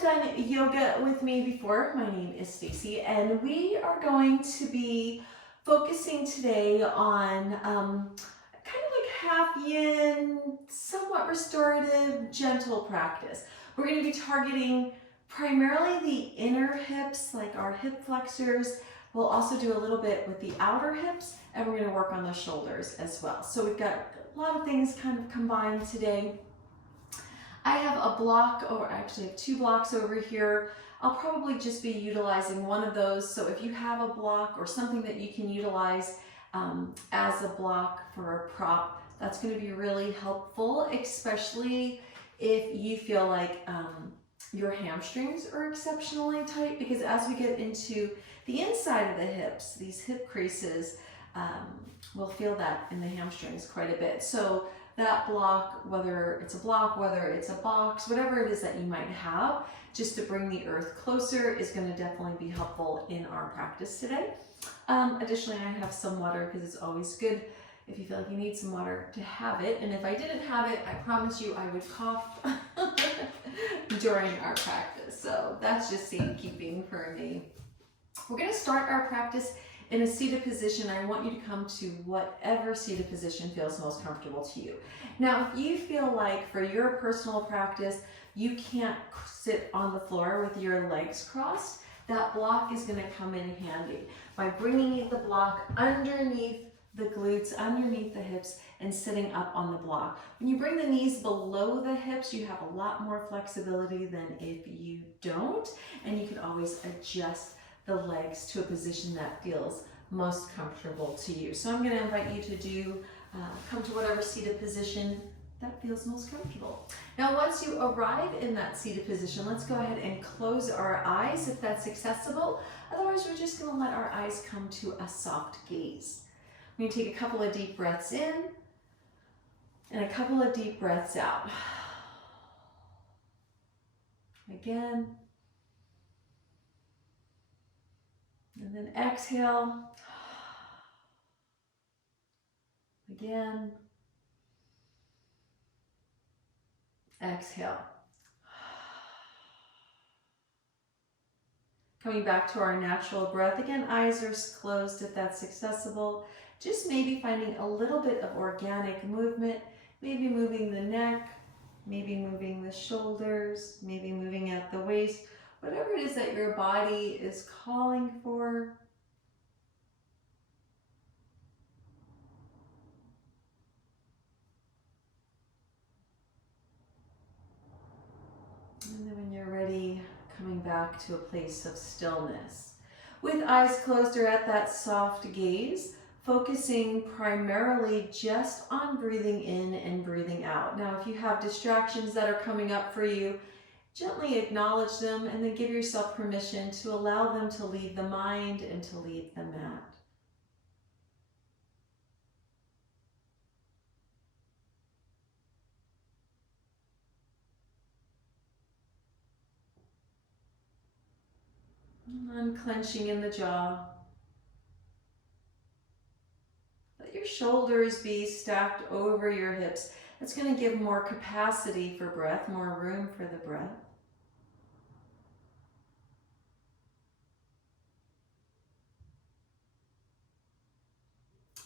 done yoga with me before, my name is Stacy, and we are going to be focusing today on kind of like half yin, somewhat restorative, gentle practice. We're going to be targeting primarily the inner hips, like our hip flexors. We'll also do a little bit with the outer hips, and we're going to work on the shoulders as well. So we've got a lot of things kind of combined today. I have a block, or I actually have two blocks over here. I'll probably just be utilizing one of those. So if you have a block or something that you can utilize as a block for a prop, that's going to be really helpful, especially if you feel like your hamstrings are exceptionally tight, because as we get into the inside of the hips, these hip creases, we'll feel that in the hamstrings quite a bit. So that block, whether it's a block, whether it's a box, whatever it is that you might have, just to bring the earth closer is going to definitely be helpful in our practice today. Additionally, I have some water because it's always good if you feel like you need some water to have it. And if I didn't have it, I promise you I would cough during our practice. So that's just safekeeping for me. We're going to start our practice in a seated position. I want you to come to whatever seated position feels most comfortable to you. Now, if you feel like for your personal practice, you can't sit on the floor with your legs crossed, that block is going to come in handy by bringing the block underneath the glutes, underneath the hips, and sitting up on the block. When you bring the knees below the hips, you have a lot more flexibility than if you don't, and you can always adjust the legs to a position that feels most comfortable to you. So I'm going to invite you to come to whatever seated position that feels most comfortable. Now, once you arrive in that seated position, let's go ahead and close our eyes if that's accessible. Otherwise, we're just going to let our eyes come to a soft gaze. We're going to take a couple of deep breaths in and a couple of deep breaths out. Again. And then exhale. Again. Exhale. Coming back to our natural breath. Again, eyes are closed if that's accessible. Just maybe finding a little bit of organic movement, maybe moving the neck, maybe moving the shoulders, maybe moving at the waist. Whatever it is that your body is calling for. And then when you're ready, coming back to a place of stillness. With eyes closed or at that soft gaze, focusing primarily just on breathing in and breathing out. Now, if you have distractions that are coming up for you, gently acknowledge them and then give yourself permission to allow them to leave the mind and to leave the mat. Unclenching in the jaw. Let your shoulders be stacked over your hips. That's going to give more capacity for breath, more room for the breath.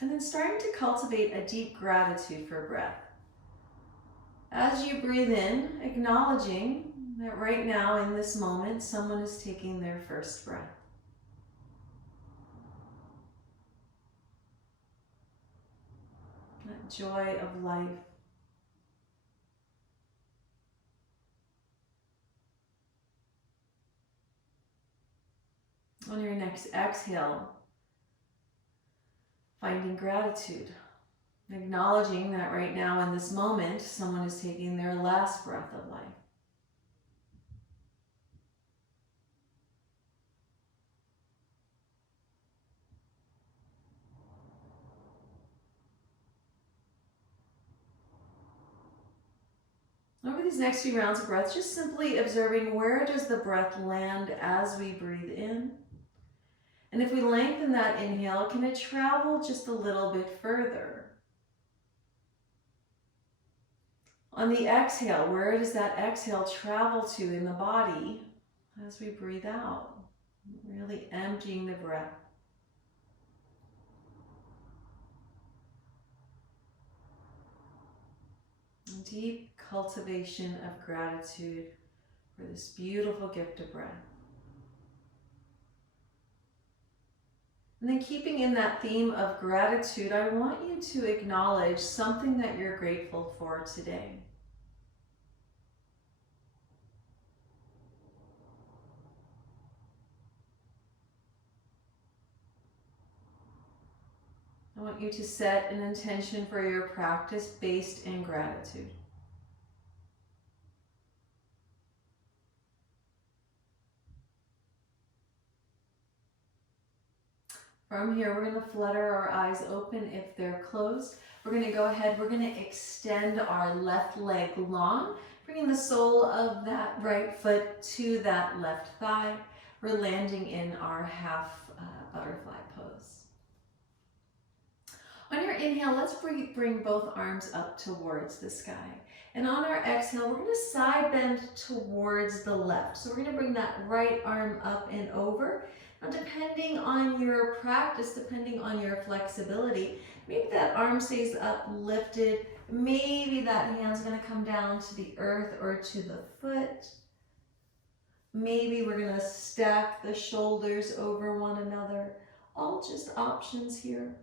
And then starting to cultivate a deep gratitude for breath. As you breathe in, acknowledging that right now in this moment, someone is taking their first breath. That joy of life. On your next exhale, finding gratitude, acknowledging that right now in this moment, someone is taking their last breath of life. Over these next few rounds of breath, just simply observing where does the breath land as we breathe in. And if we lengthen that inhale, can it travel just a little bit further? On the exhale, where does that exhale travel to in the body as we breathe out? Really emptying the breath. Deep cultivation of gratitude for this beautiful gift of breath. And then keeping in that theme of gratitude, I want you to acknowledge something that you're grateful for today. I want you to set an intention for your practice based in gratitude. From here, we're going to flutter our eyes open if they're closed. We're going to go ahead, we're going to extend our left leg long, bringing the sole of that right foot to that left thigh. We're landing in our half butterfly pose. On your inhale, let's bring both arms up towards the sky. And on our exhale, we're going to side bend towards the left. So we're going to bring that right arm up and over. Now, depending on your practice, depending on your flexibility, maybe that arm stays uplifted. Maybe that hand's going to come down to the earth or to the foot. Maybe we're going to stack the shoulders over one another. All just options here.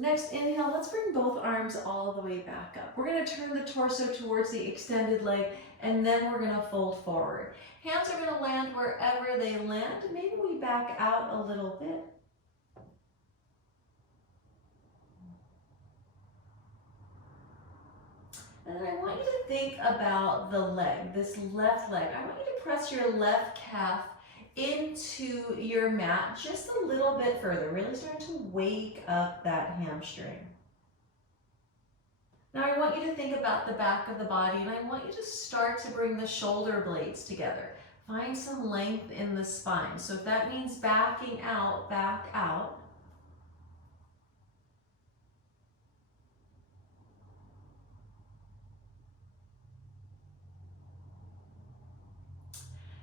Next, inhale, let's bring both arms all the way back up. We're going to turn the torso towards the extended leg, and then we're going to fold forward. Hands are going to land wherever they land. Maybe we back out a little bit. And then I want you to think about the leg, this left leg. I want you to press your left calf into your mat just a little bit further, really starting to wake up that hamstring. Now I want you to think about the back of the body, and I want you to start to bring the shoulder blades together. Find some length in the spine. So if that means backing out, back out.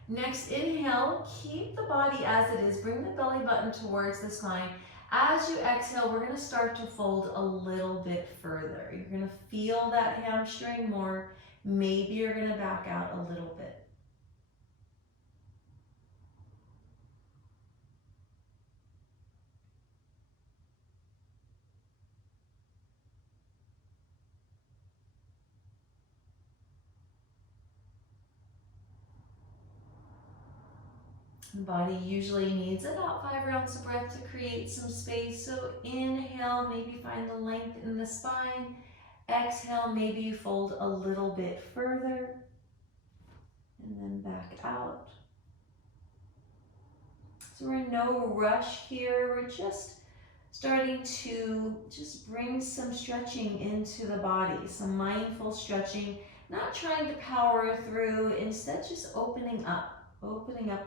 Next, inhale, keep the body as it is. Bring the belly button towards the spine. As you exhale, we're going to start to fold a little bit further. You're going to feel that hamstring more. Maybe you're going to back out a little bit. The body usually needs about 5 rounds of breath to create some space. So inhale, maybe find the length in the spine. Exhale, maybe you fold a little bit further. And then back out. So we're in no rush here. We're just starting to just bring some stretching into the body, some mindful stretching, not trying to power through, instead just opening up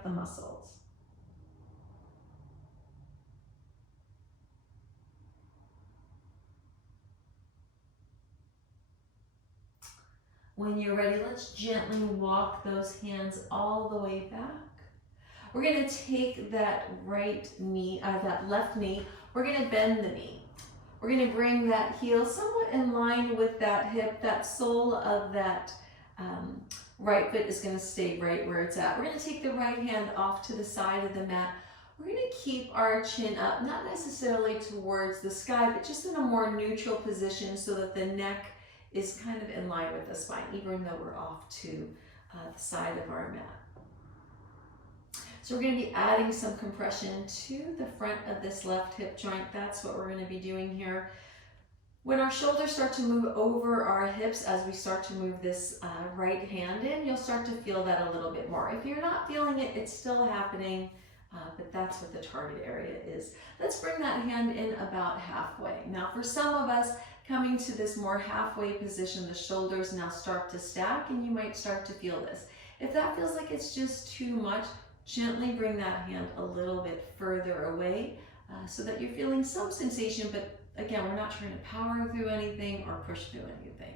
the muscles. When you're ready, let's gently walk those hands all the way back. We're going to take that left knee, we're going to bend the knee. We're going to bring that heel somewhat in line with that hip. That sole of that right foot is going to stay right where it's at. We're going to take the right hand off to the side of the mat. We're going to keep our chin up, not necessarily towards the sky, but just in a more neutral position so that the neck is kind of in line with the spine, even though we're off to the side of our mat. So we're going to be adding some compression to the front of this left hip joint. That's what we're going to be doing here. When our shoulders start to move over our hips as we start to move this right hand in, you'll start to feel that a little bit more. If you're not feeling it, it's still happening, but that's what the target area is. Let's bring that hand in about halfway. Now for some of us, coming to this more halfway position, the shoulders now start to stack and you might start to feel this. If that feels like it's just too much, gently bring that hand a little bit further away. so that you're feeling some sensation, but again, we're not trying to power through anything or push through anything.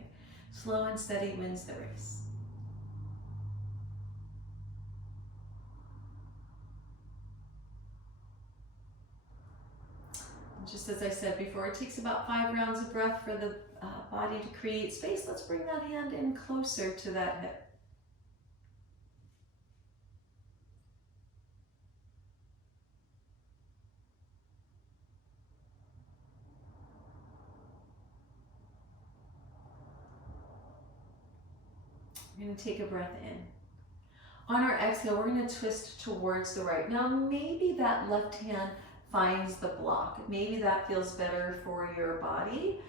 Slow and steady wins the race. Just as I said before, it takes about 5 rounds of breath for the body to create space. Let's bring that hand in closer to that hip. We're going to take a breath in. On our exhale, we're going to twist towards the right. Now, maybe that left hand finds the block. Maybe that feels better for your body.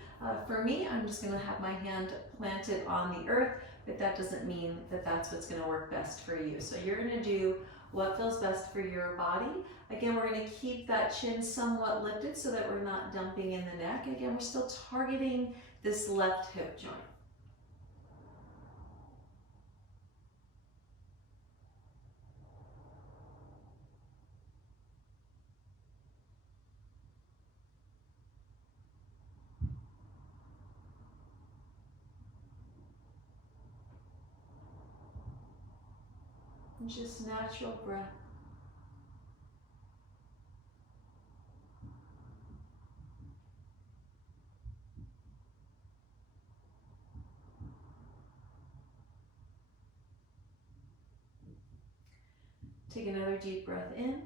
For me, I'm just going to have my hand planted on the earth, but that doesn't mean that that's what's going to work best for you. So you're going to do what feels best for your body. Again, we're going to keep that chin somewhat lifted so that we're not dumping in the neck. Again, we're still targeting this left hip joint. Just natural breath. Take another deep breath in.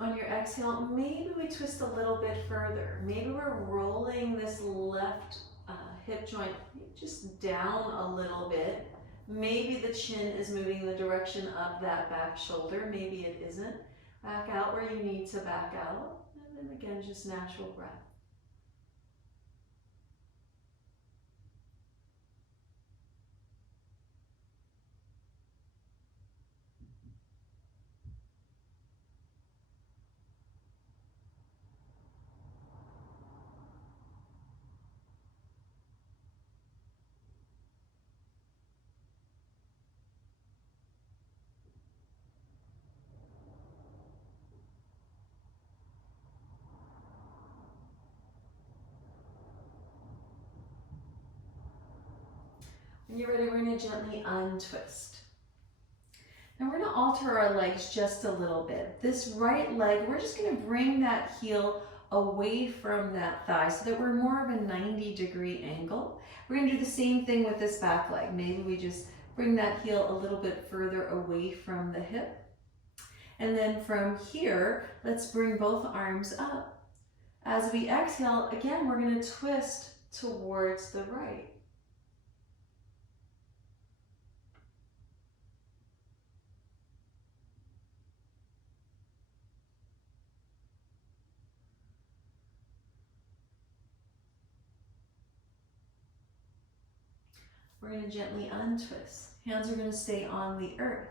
On your exhale, maybe we twist a little bit further. Maybe we're rolling this left hip joint just down a little bit. Maybe the chin is moving the direction of that back shoulder. Maybe it isn't. Back out where you need to back out. And then again, just natural breath. When you're ready, we're going to gently untwist. Now we're going to alter our legs just a little bit. This right leg, we're just going to bring that heel away from that thigh so that we're more of a 90-degree angle. We're going to do the same thing with this back leg. Maybe we just bring that heel a little bit further away from the hip. And then from here, let's bring both arms up. As we exhale, again, we're going to twist towards the right. We're going to gently untwist. Hands are going to stay on the earth.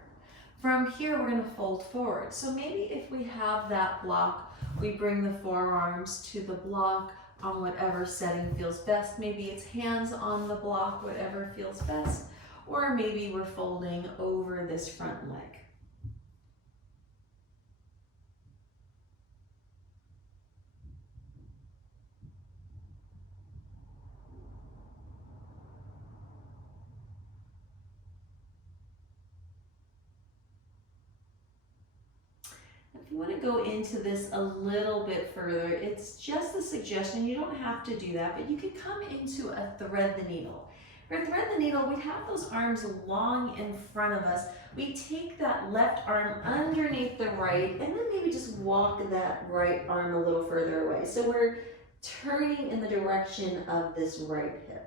From here, we're going to fold forward. So maybe if we have that block, we bring the forearms to the block on whatever setting feels best. Maybe it's hands on the block, whatever feels best. Or maybe we're folding over this front leg. If you want to go into this a little bit further, it's just a suggestion. You don't have to do that, but you could come into a thread the needle. For thread the needle, we have those arms long in front of us. We take that left arm underneath the right, and then maybe just walk that right arm a little further away. So we're turning in the direction of this right hip.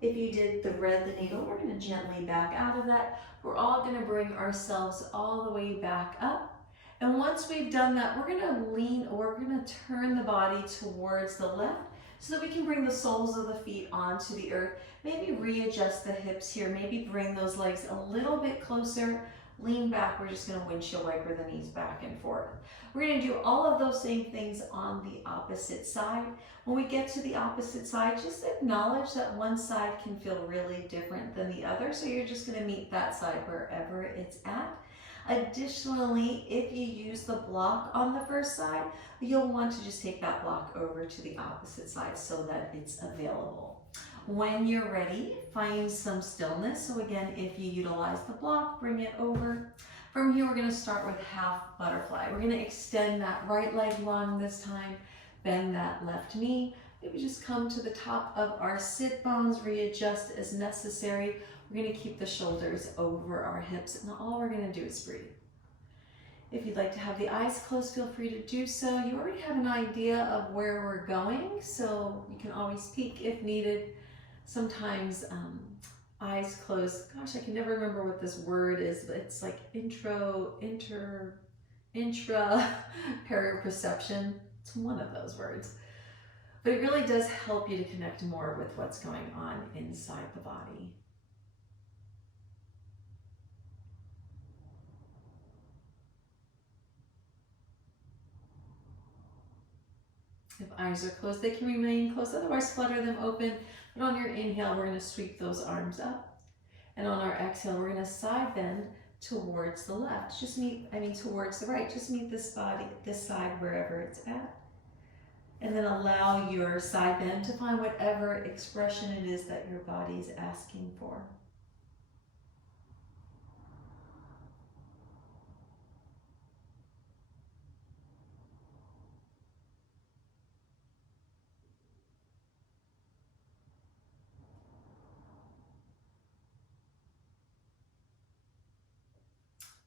If you did thread the needle, we're going to gently back out of that. We're all going to bring ourselves all the way back up. And once we've done that, we're going to lean, or we're going to turn the body towards the left so that we can bring the soles of the feet onto the earth. Maybe readjust the hips here. Maybe bring those legs a little bit closer. lean back. We're just gonna windshield wiper the knees back and forth. We're gonna do all of those same things on the opposite side. When we get to the opposite side, just acknowledge that one side can feel really different than the other. So you're just gonna meet that side wherever it's at. Additionally, if you use the block on the first side, you'll want to just take that block over to the opposite side so that it's available. When you're ready, find some stillness. So again, if you utilize the block, bring it over. From here, we're gonna start with half butterfly. We're gonna extend that right leg long this time, bend that left knee. Maybe just come to the top of our sit bones, readjust as necessary. We're gonna keep the shoulders over our hips, and all we're gonna do is breathe. If you'd like to have the eyes closed, feel free to do so. You already have an idea of where we're going, so you can always peek if needed. Sometimes eyes closed. Gosh, I can never remember what this word is, but it's like intra, perception. It's one of those words. But it really does help you to connect more with what's going on inside the body. If eyes are closed, they can remain closed. Otherwise, flutter them open. But on your inhale, we're going to sweep those arms up. And on our exhale, we're going to side bend towards the left. Towards the right. Just meet this side wherever it's at. And then allow your side bend to find whatever expression it is that your body is asking for.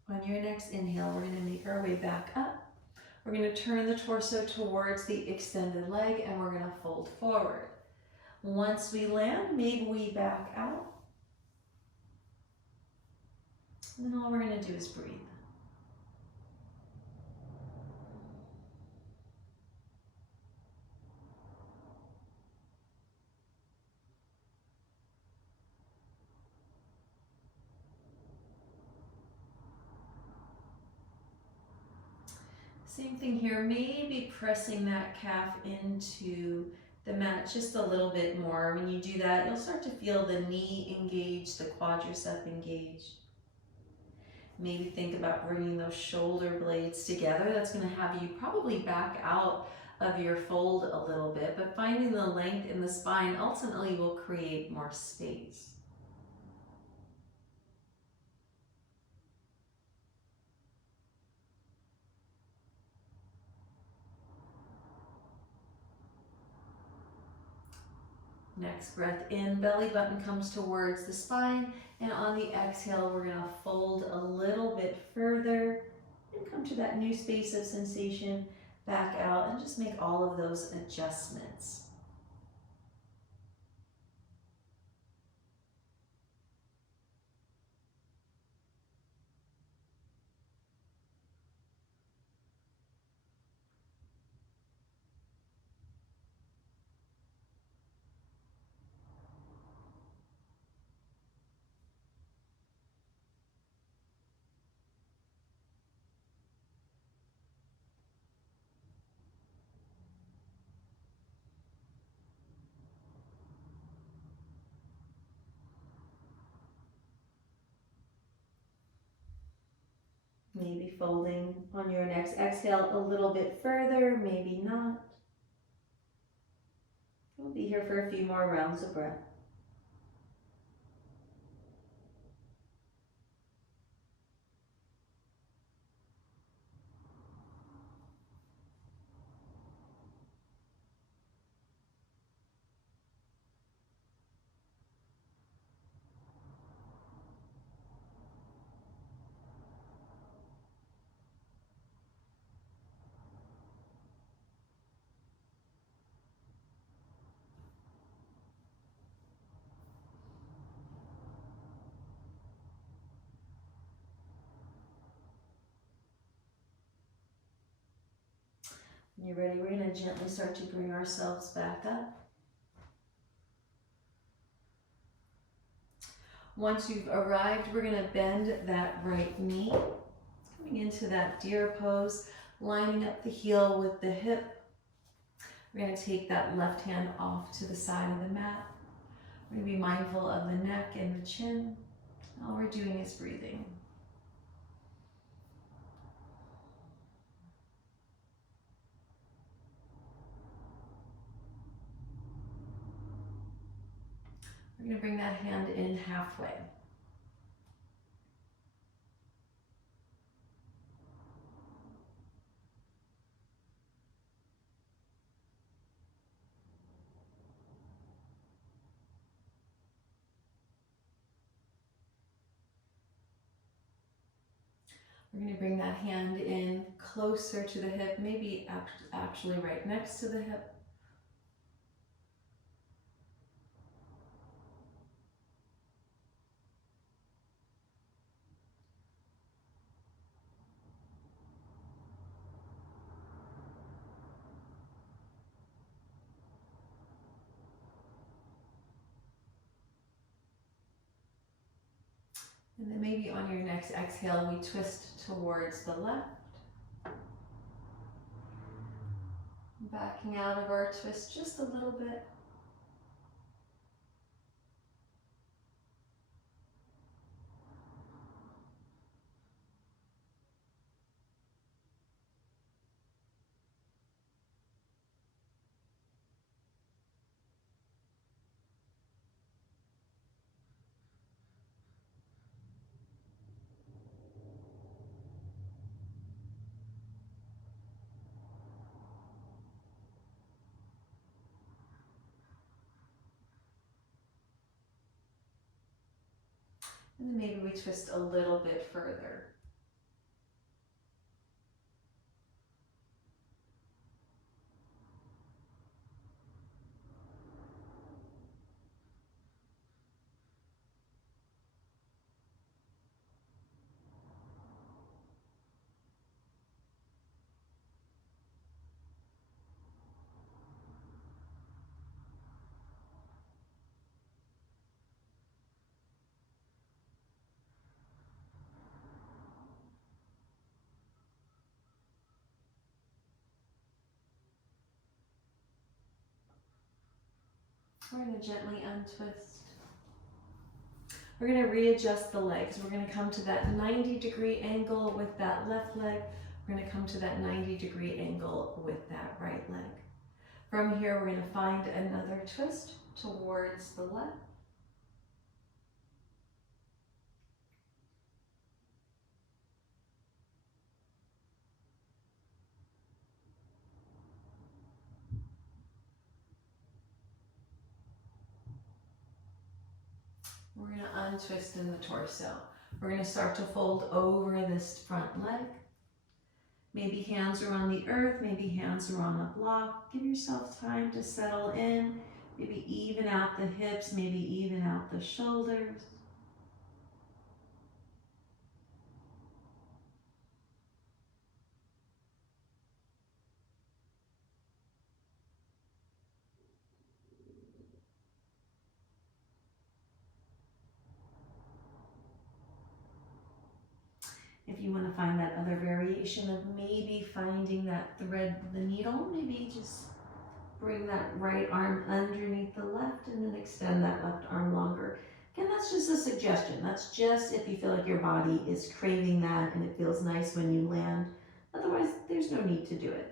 On your next inhale, we're going to make our way back up. We're going to turn the torso towards the extended leg and we're going to fold forward. Once we land, maybe we back out. And then all we're going to do is breathe. Same thing here, maybe pressing that calf into the mat just a little bit more. When you do that, you'll start to feel the knee engaged, the quadricep engaged. Maybe think about bringing those shoulder blades together. That's going to have you probably back out of your fold a little bit, but finding the length in the spine ultimately will create more space. Next breath in, belly button comes towards the spine, and on the exhale, we're going to fold a little bit further and come to that new space of sensation, back out, and just make all of those adjustments. Maybe folding on your next exhale a little bit further, maybe not. We'll be here for a few more rounds of breath. When you're ready, we're going to gently start to bring ourselves back up. Once you've arrived, we're gonna bend that right knee, coming into that deer pose, lining up the heel with the hip. We're gonna take that left hand off to the side of the mat. We're gonna be mindful of the neck and the chin. All we're doing is breathing. We're gonna bring that hand in halfway. We're going to bring that hand in closer to the hip, maybe actually right next to the hip. And then maybe on your next exhale, we twist towards the left. Backing out of our twist just a little bit. And then maybe we twist a little bit further. We're going to gently untwist. We're going to readjust the legs. We're going to come to that 90-degree angle with that left leg. We're going to come to that 90-degree angle with that right leg. From here, we're going to find another twist towards the left. We're going to untwist in the torso. We're going to start to fold over this front leg. Maybe hands are on the earth, maybe hands are on a block. Give yourself time to settle in. Maybe even out the hips, maybe even out the shoulders. If you want to find that other variation of maybe finding that thread of the needle, maybe just bring that right arm underneath the left and then extend that left arm longer. Again, that's just a suggestion. That's just if you feel like your body is craving that and it feels nice when you land. Otherwise, there's no need to do it.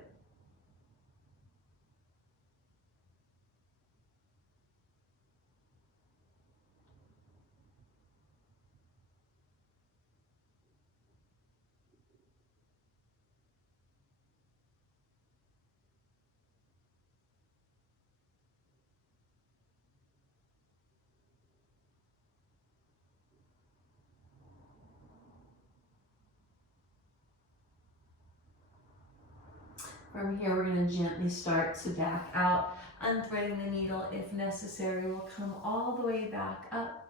From here, we're going to gently start to back out, unthreading the needle if necessary. We'll come all the way back up.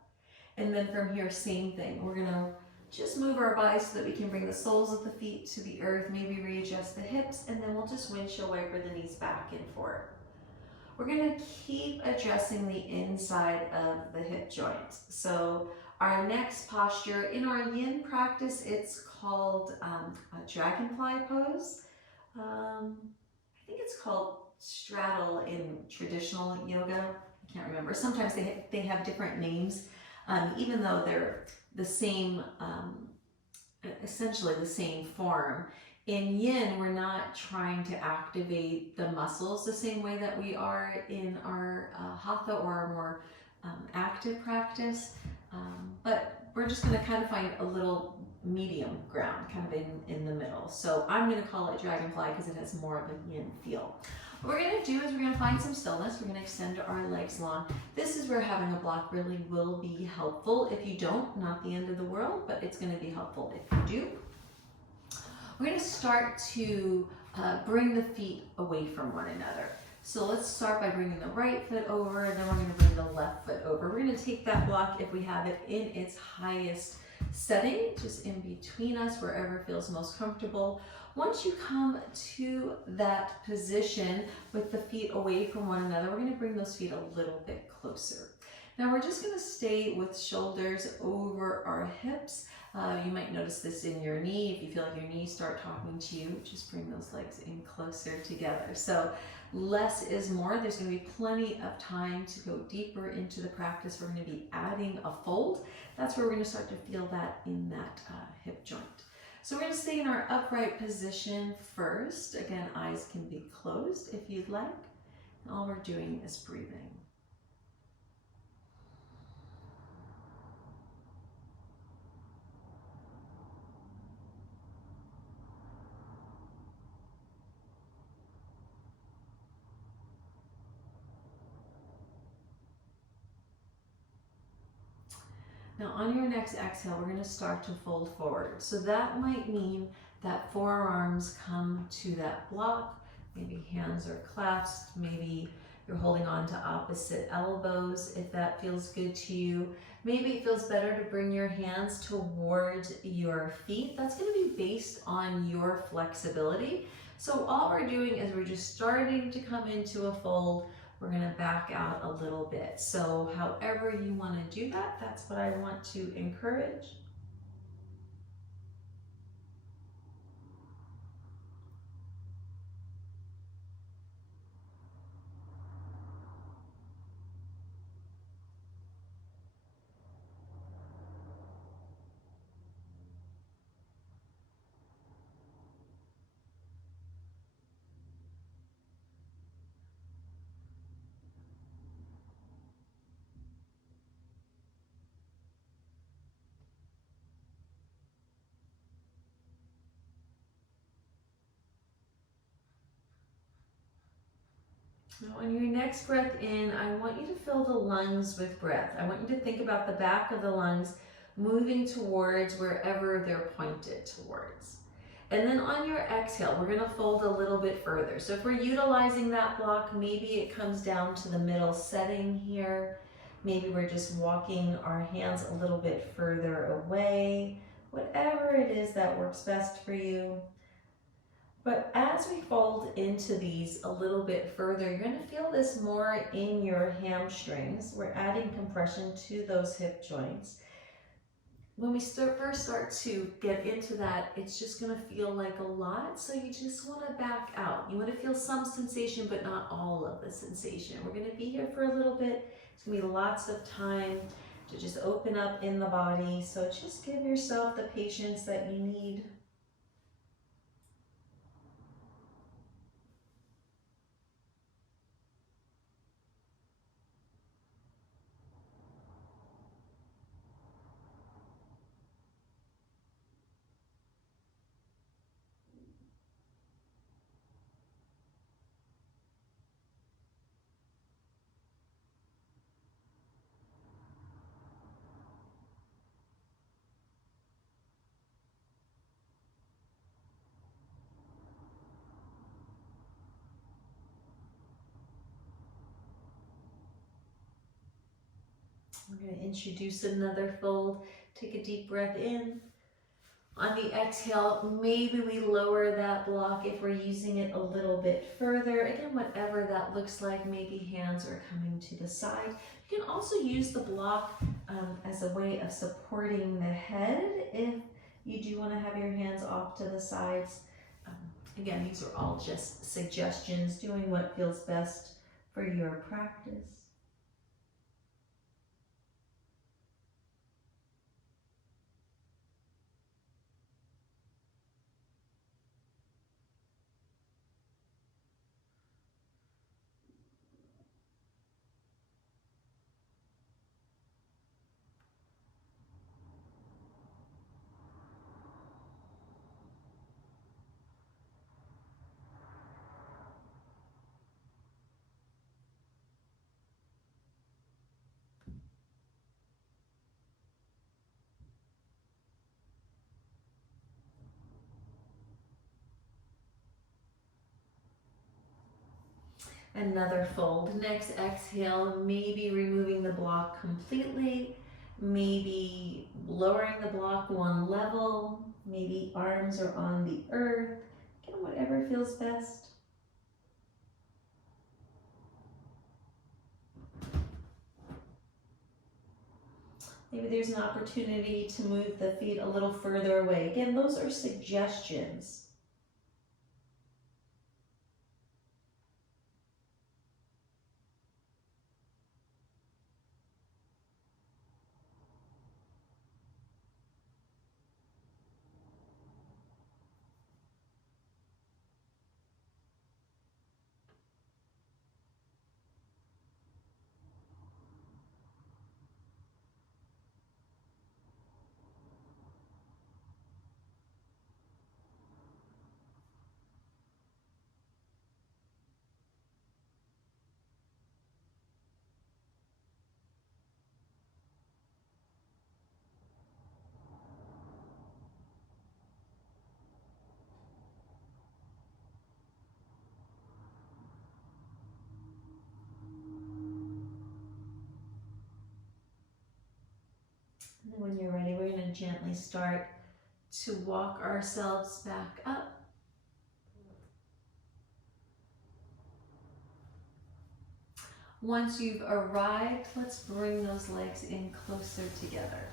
And then from here, same thing. We're going to just move our bodies so that we can bring the soles of the feet to the earth, maybe readjust the hips, and then we'll just windshield wiper the knees back and forth. We're going to keep addressing the inside of the hip joints. So Our next posture in our yin practice, it's called a dragonfly pose. I think it's called straddle in traditional yoga. I can't remember. Sometimes they have different names, even though they're the same, essentially the same form. In yin, we're not trying to activate the muscles the same way that we are in our hatha or our more active practice, but we're just going to kind of find a little medium ground, kind of in the middle. So I'm going to call it dragonfly because it has more of a yin feel. What we're going to do is we're going to find some stillness. We're going to extend our legs long. This is where having a block really will be helpful. If you don't, not the end of the world, but it's going to be helpful if you do. We're going to start to bring the feet away from one another. So let's start by bringing the right foot over, and then we're going to bring the left foot over. We're going to take that block, if we have it, in its highest setting, just in between us, wherever feels most comfortable. Once you come to that position with the feet away from one another, we're going to bring those feet a little bit closer. Now we're just going to stay with shoulders over our hips. You might notice this in your knee. If you feel like your knees start talking to you, just bring those legs in closer together. So less is more. There's going to be plenty of time to go deeper into the practice. We're going to be adding a fold. That's where we're going to start to feel that in that hip joint. So we're going to stay in our upright position first. Again, eyes can be closed if you'd like. And all we're doing is breathing. Now on your next exhale, we're going to start to fold forward. So that might mean that forearms come to that block, maybe hands are clasped, maybe you're holding on to opposite elbows if that feels good to you. Maybe it feels better to bring your hands towards your feet. That's going to be based on your flexibility. So all we're doing is we're just starting to come into a fold. We're going to back out a little bit. So however you want to do that, that's what I want to encourage. Now on your next breath in, I want you to fill the lungs with breath. I want you to think about the back of the lungs moving towards wherever they're pointed towards. And then on your exhale, we're going to fold a little bit further. So if we're utilizing that block, maybe it comes down to the middle setting here. Maybe we're just walking our hands a little bit further away. Whatever it is that works best for you. But as we fold into these a little bit further, you're going to feel this more in your hamstrings. We're adding compression to those hip joints. When we first start to get into that, it's just going to feel like a lot. So you just want to back out. You want to feel some sensation, but not all of the sensation. We're going to be here for a little bit. It's going to be lots of time to just open up in the body. So just give yourself the patience that you need. We're going to introduce another fold. Take a deep breath in. On the exhale, maybe we lower that block if we're using it a little bit further. Again, whatever that looks like, maybe hands are coming to the side. You can also use the block as a way of supporting the head if you do want to have your hands off to the sides. Um, Again, these are all just suggestions, doing what feels best for your practice. Another fold. Next exhale, maybe removing the block completely, maybe lowering the block one level, maybe arms are on the earth. Again, whatever feels best. Maybe there's an opportunity to move the feet a little further away. Again, those are suggestions. And then when you're ready, we're going to gently start to walk ourselves back up. Once you've arrived, let's bring those legs in closer together.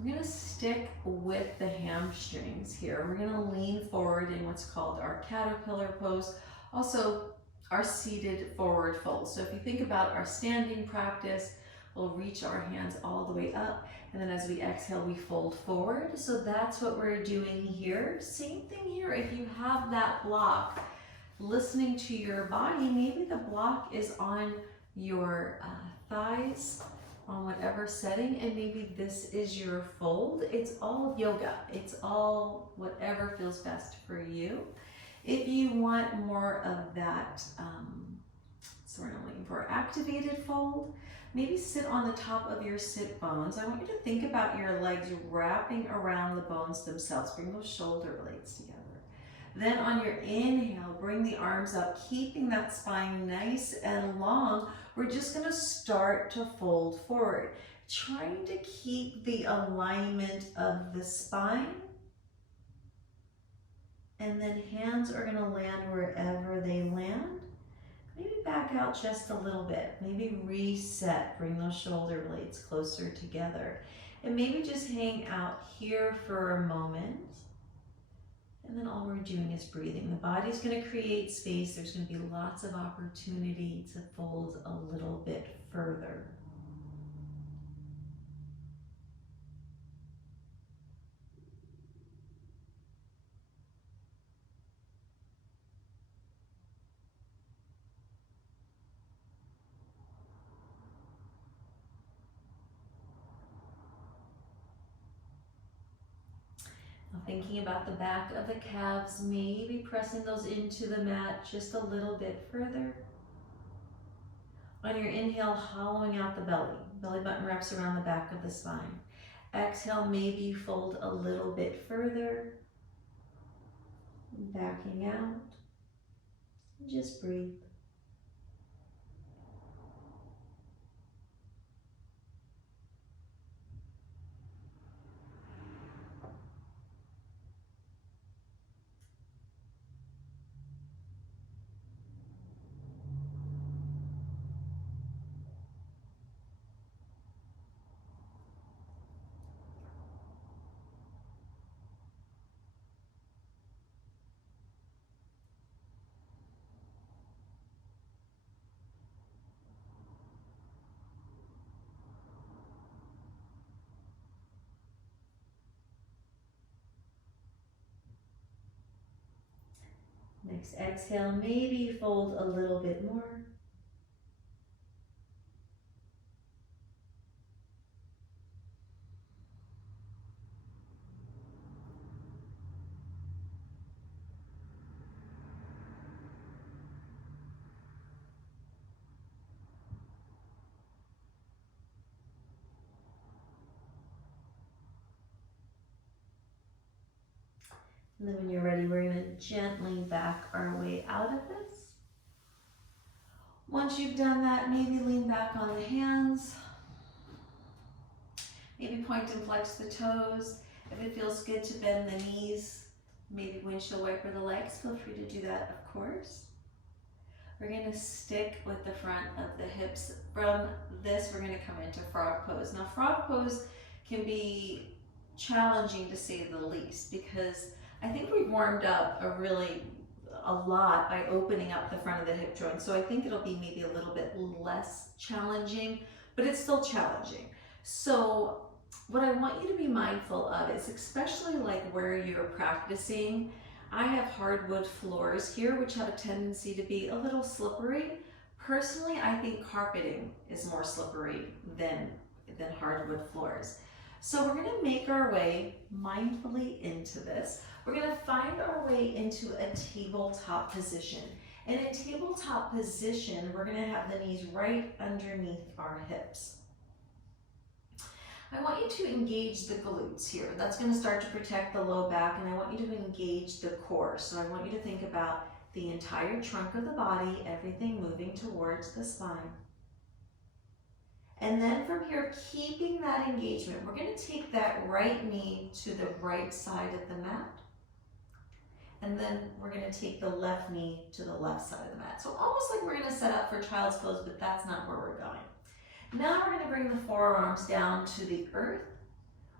We're going to stick with the hamstrings here. We're going to lean forward in what's called our caterpillar pose, also our seated forward fold. So if you think about our standing practice, we'll reach our hands all the way up, and then as we exhale, we fold forward. So that's what we're doing here. Same thing here. If you have that block, listening to your body, maybe the block is on your thighs, on whatever setting, and maybe this is your fold. It's all yoga. It's all whatever feels best for you. If you want more of that, so we're looking for activated fold, maybe sit on the top of your sit bones. I want you to think about your legs wrapping around the bones themselves. Bring those shoulder blades together. Then on your inhale, bring the arms up, keeping that spine nice and long. We're just gonna start to fold forward, trying to keep the alignment of the spine. And then hands are gonna land wherever they land. Maybe back out just a little bit. Maybe reset, bring those shoulder blades closer together. And maybe just hang out here for a moment. And then all we're doing is breathing. The body's going to create space. There's going to be lots of opportunity to fold a little bit further. Now thinking about the back of the calves, maybe pressing those into the mat just a little bit further. On your inhale, hollowing out the belly. Belly button wraps around the back of the spine. Exhale, maybe fold a little bit further. Backing out. Just breathe. Next exhale, maybe fold a little bit more. And then when you're ready, we're going to gently back our way out of this. Once you've done that, maybe lean back on the hands. Maybe point and flex the toes. If it feels good to bend the knees, maybe windshield wiper the legs, feel free to do that, of course. We're going to stick with the front of the hips. From this, we're going to come into frog pose. Now, frog pose can be challenging to say the least, because I think we've warmed up a lot by opening up the front of the hip joint. So I think it'll be maybe a little bit less challenging, but it's still challenging. So what I want you to be mindful of is, especially like where you're practicing, I have hardwood floors here, which have a tendency to be a little slippery. Personally, I think carpeting is more slippery than hardwood floors. So we're going to make our way mindfully into this. We're going to find our way into a tabletop position. And in tabletop position, we're going to have the knees right underneath our hips. I want you to engage the glutes here. That's going to start to protect the low back, and I want you to engage the core. So I want you to think about the entire trunk of the body, everything moving towards the spine. And then from here, keeping that engagement, we're going to take that right knee to the right side of the mat. And then we're going to take the left knee to the left side of the mat. So almost like we're going to set up for child's pose, but that's not where we're going. Now we're going to bring the forearms down to the earth.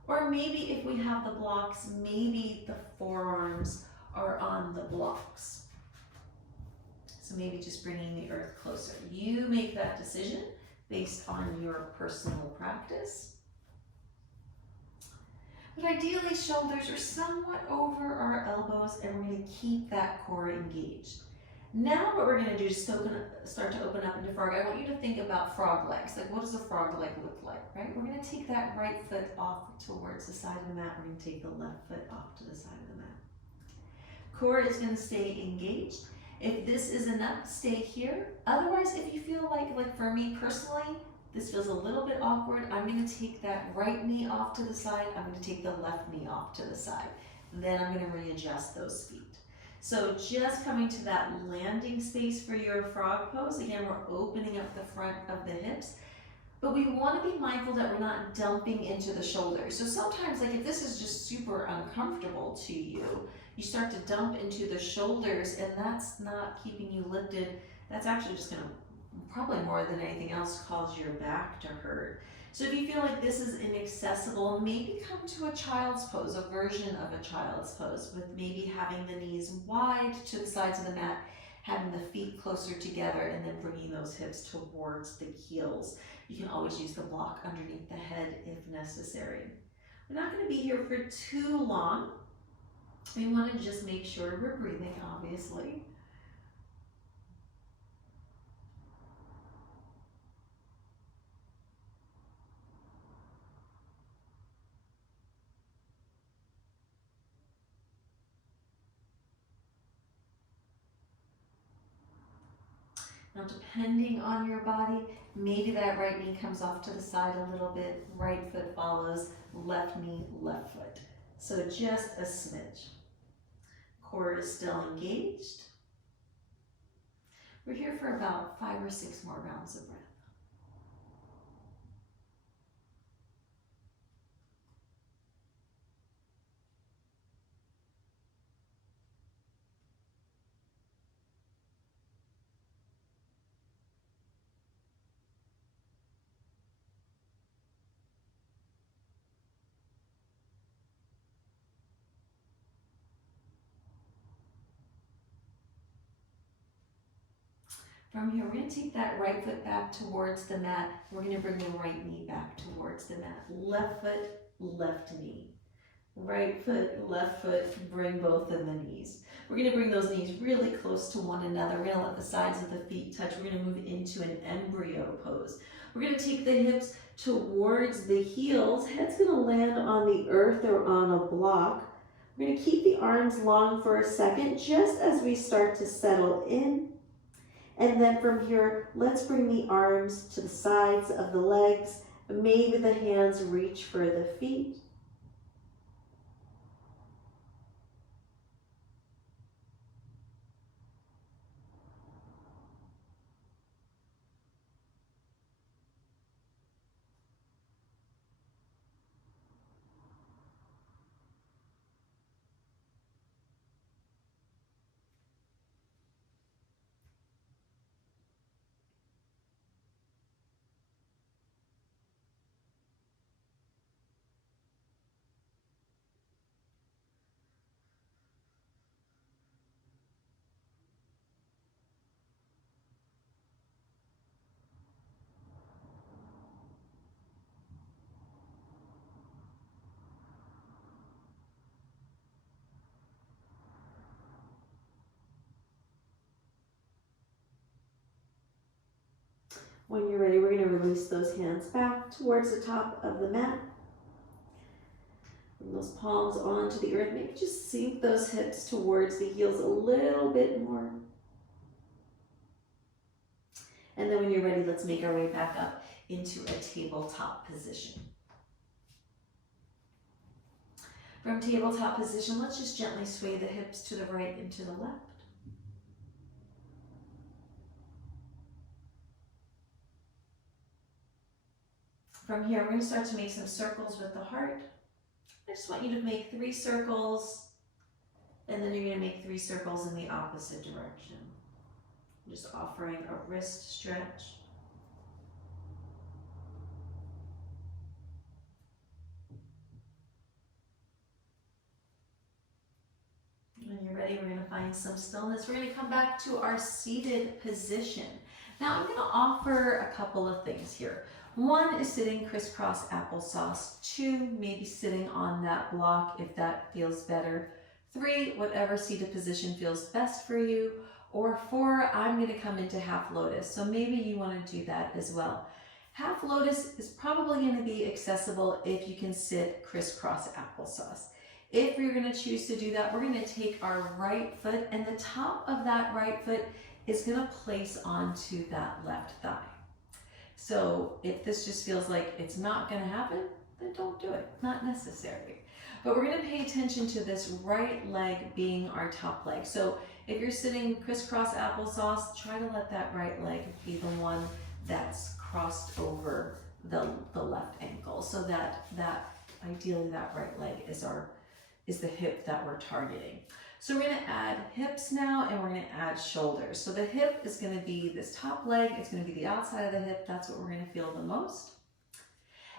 Or maybe if we have the blocks, maybe the forearms are on the blocks. So maybe just bringing the earth closer. You make that decision based on your personal practice. But ideally, shoulders are somewhat over our elbows, and we're going to keep that core engaged. Now what we're going to do is start to open up into frog. I want you to think about frog legs. Like, what does a frog leg look like, right? We're going to take that right foot off towards the side of the mat. We're going to take the left foot off to the side of the mat. Core is going to stay engaged. If this is enough, stay here. Otherwise, if you feel like for me personally, this feels a little bit awkward, I'm going to take that right knee off to the side. I'm going to take the left knee off to the side. Then I'm going to readjust those feet. So just coming to that landing space for your frog pose. Again, we're opening up the front of the hips, but we want to be mindful that we're not dumping into the shoulders. So sometimes, like if this is just super uncomfortable to you, you start to dump into the shoulders, and that's not keeping you lifted. That's actually just going to, probably more than anything else, cause your back to hurt. So if you feel like this is inaccessible, maybe come to a child's pose, a version of a child's pose, with maybe having the knees wide to the sides of the mat, having the feet closer together, and then bringing those hips towards the heels. You can always use the block underneath the head if necessary. We're not going to be here for too long. We want to just make sure we're breathing, obviously. Now, depending on your body, maybe that right knee comes off to the side a little bit, right foot follows, left knee, left foot. So just a smidge. Core is still engaged. We're here for about 5 or 6 more rounds of breath. From here, we're going to take that right foot back towards the mat. We're going to bring the right knee back towards the mat. Left foot, left knee. Right foot, left foot, bring both in the knees. We're gonna bring those knees really close to one another. We're gonna let the sides of the feet touch. We're gonna move into an embryo pose. We're gonna take the hips towards the heels. Head's gonna land on the earth or on a block. We're gonna keep the arms long for a second, just as we start to settle in. And then from here, let's bring the arms to the sides of the legs. Maybe the hands reach for the feet. When you're ready, we're going to release those hands back towards the top of the mat. Bring those palms onto the earth. Maybe just sink those hips towards the heels a little bit more. And then when you're ready, let's make our way back up into a tabletop position. From tabletop position, let's just gently sway the hips to the right and to the left. From here, we're going to start to make some circles with the heart. I just want you to make 3 circles, and then you're going to make 3 circles in the opposite direction. Just offering a wrist stretch. When you're ready, we're going to find some stillness. We're going to come back to our seated position. Now, I'm going to offer a couple of things here. 1 is sitting crisscross applesauce. 2, maybe sitting on that block if that feels better. 3, whatever seated position feels best for you. Or 4, I'm going to come into half lotus. So maybe you want to do that as well. Half lotus is probably going to be accessible if you can sit crisscross applesauce. If you're going to choose to do that, we're going to take our right foot, and the top of that right foot is going to place onto that left thigh. So if this just feels like it's not going to happen, then don't do it. Not necessary. But we're going to pay attention to this right leg being our top leg. So if you're sitting crisscross applesauce, try to let that right leg be the one that's crossed over the left ankle, so that ideally that right leg is the hip that we're targeting. So we're going to add hips now, and we're going to add shoulders. So the hip is going to be this top leg. It's going to be the outside of the hip. That's what we're going to feel the most.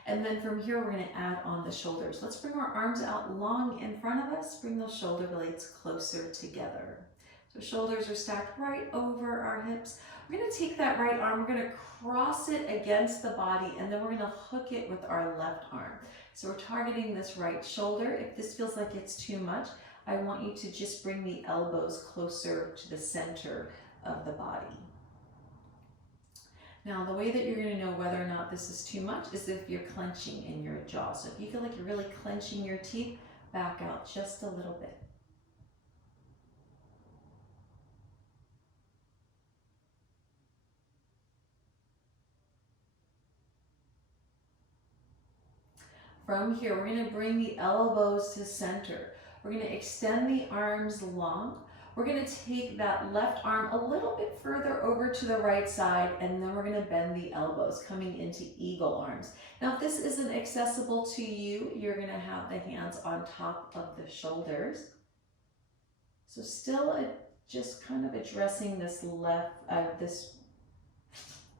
And then from here, we're going to add on the shoulders. Let's bring our arms out long in front of us. Bring those shoulder blades closer together. So shoulders are stacked right over our hips. We're going to take that right arm. We're going to cross it against the body, and then we're going to hook it with our left arm. So we're targeting this right shoulder. If this feels like it's too much, I want you to just bring the elbows closer to the center of the body. Now, the way that you're going to know whether or not this is too much is if you're clenching in your jaw. So if you feel like you're really clenching your teeth, back out just a little bit. From here, we're going to bring the elbows to center. We're going to extend the arms long. We're going to take that left arm a little bit further over to the right side, and then we're going to bend the elbows, coming into eagle arms. Now, if this isn't accessible to you, you're going to have the hands on top of the shoulders. So still just kind of addressing this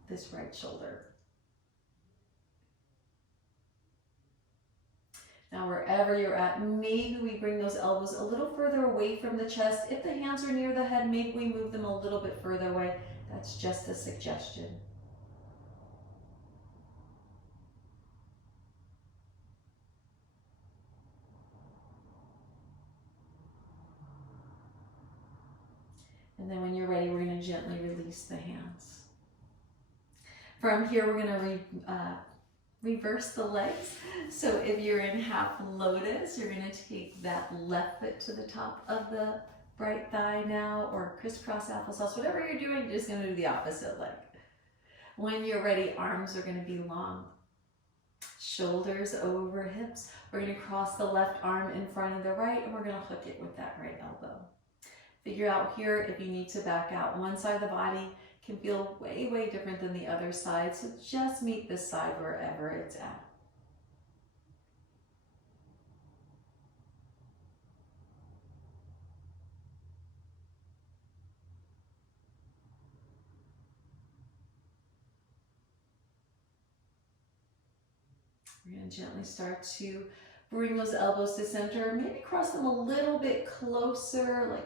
this right shoulder. Now, wherever you're at, maybe we bring those elbows a little further away from the chest. If the hands are near the head, maybe we move them a little bit further away. That's just a suggestion. And then when you're ready, we're going to gently release the hands. From here, we're going to reverse the legs. So if you're in half lotus, you're going to take that left foot to the top of the right thigh now, or crisscross applesauce. Whatever you're doing, you're just going to do the opposite leg. When you're ready, arms are going to be long. Shoulders over hips. We're going to cross the left arm in front of the right, and we're going to hook it with that right elbow. Figure out here if you need to back out. One side of the body can feel way, way different than the other side, so just meet this side wherever it's at. We're going to gently start to bring those elbows to center, maybe cross them a little bit closer,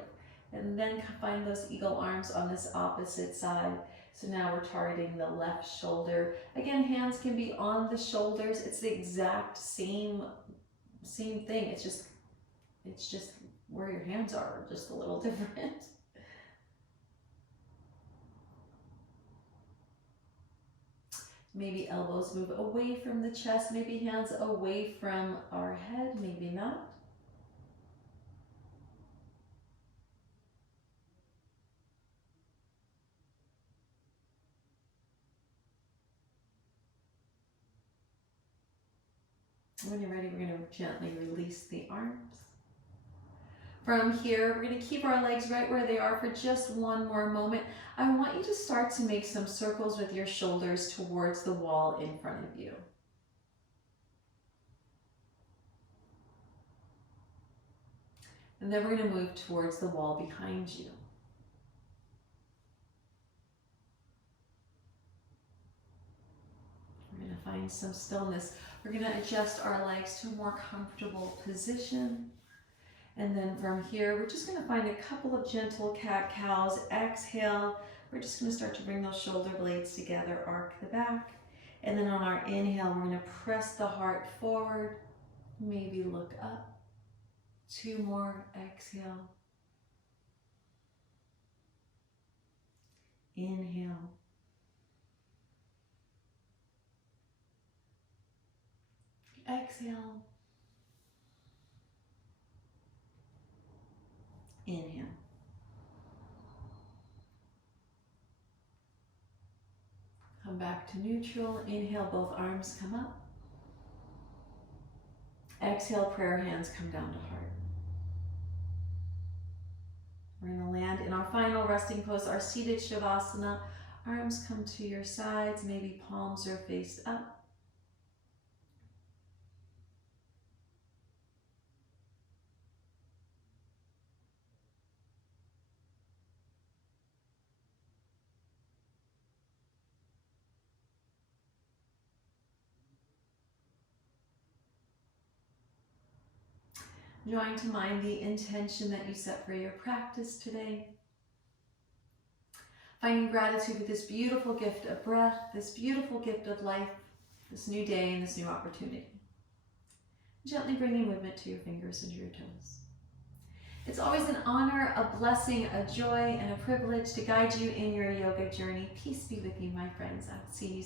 and then find those eagle arms on this opposite side. So now we're targeting the left shoulder. Again, hands can be on the shoulders. It's the exact same thing. It's just where your hands are, just a little different. Maybe elbows move away from the chest, maybe hands away from our head, maybe not. When you're ready, we're going to gently release the arms. From here, we're going to keep our legs right where they are for just one more moment. I want you to start to make some circles with your shoulders towards the wall in front of you. And then we're going to move towards the wall behind you. We're going to find some stillness. We're going to adjust our legs to a more comfortable position. And then from here, we're just going to find a couple of gentle cat-cows. Exhale. We're just going to start to bring those shoulder blades together, arc the back. And then on our inhale, we're going to press the heart forward. Maybe look up. 2 more. Exhale. Inhale. Exhale. Inhale. Come back to neutral. Inhale, both arms come up. Exhale, prayer hands come down to heart. We're going to land in our final resting pose, our seated Shavasana. Arms come to your sides, maybe palms are faced up. Drawing to mind the intention that you set for your practice today. Finding gratitude for this beautiful gift of breath, this beautiful gift of life, this new day and this new opportunity. Gently bringing movement to your fingers and to your toes. It's always an honor, a blessing, a joy, and a privilege to guide you in your yoga journey. Peace be with you, my friends. I'll see you